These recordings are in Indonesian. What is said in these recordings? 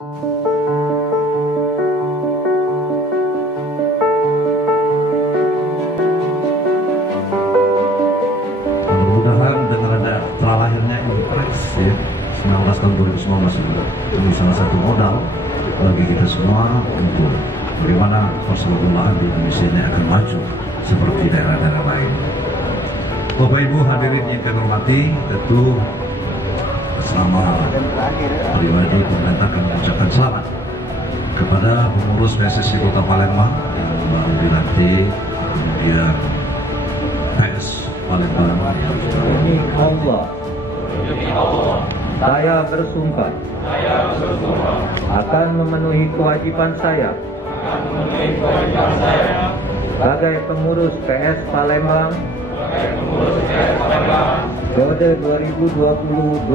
Mudah-mudahan dengan ada terlahirnya Impres ya, 19 tahun 2019 juga ini salah satu modal bagi kita semua untuk bagaimana persepak bolaan di Indonesia ini akan maju seperti daerah-daerah lain. Bapak Ibu hadirin yang kami hormati, tentu selama pribadi pemerintah akan mengucapkan selamat kepada pengurus PSSI Kota Palembang yang baru dilantik, kemudian PS Palembang yang sudah Demi Allah, saya bersumpah akan memenuhi kewajiban saya sebagai pengurus PS Palembang periode 2020-2024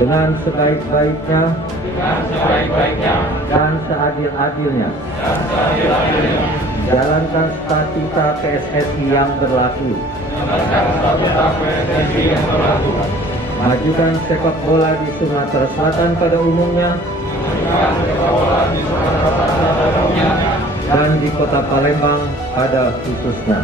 dengan sebaik-baiknya dan seadil-adilnya jalankan statuta PSSI yang berlaku, majukan sepak bola di Sumatera Selatan pada umumnya dan di Kota Palembang pada khususnya.